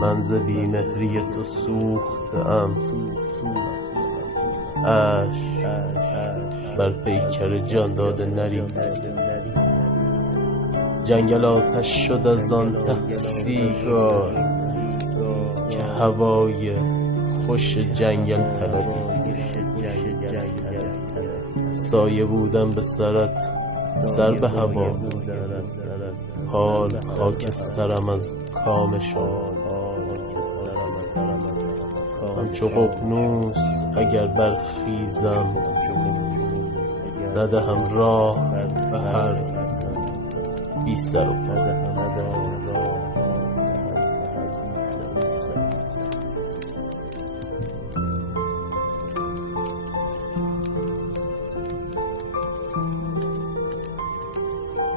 من ز بیمهری تو سوختم، اشک بر پیکر جان داده نریز. جنگل آتش شد از آن ته سیگار که هوای خوش جنگل طلبید. سایه بودم به سرت سر به هوا، حال خاکسترم از کام شما. همچو ققنوس اگر برخیزم، ندهم راه به هر بی سر و پا.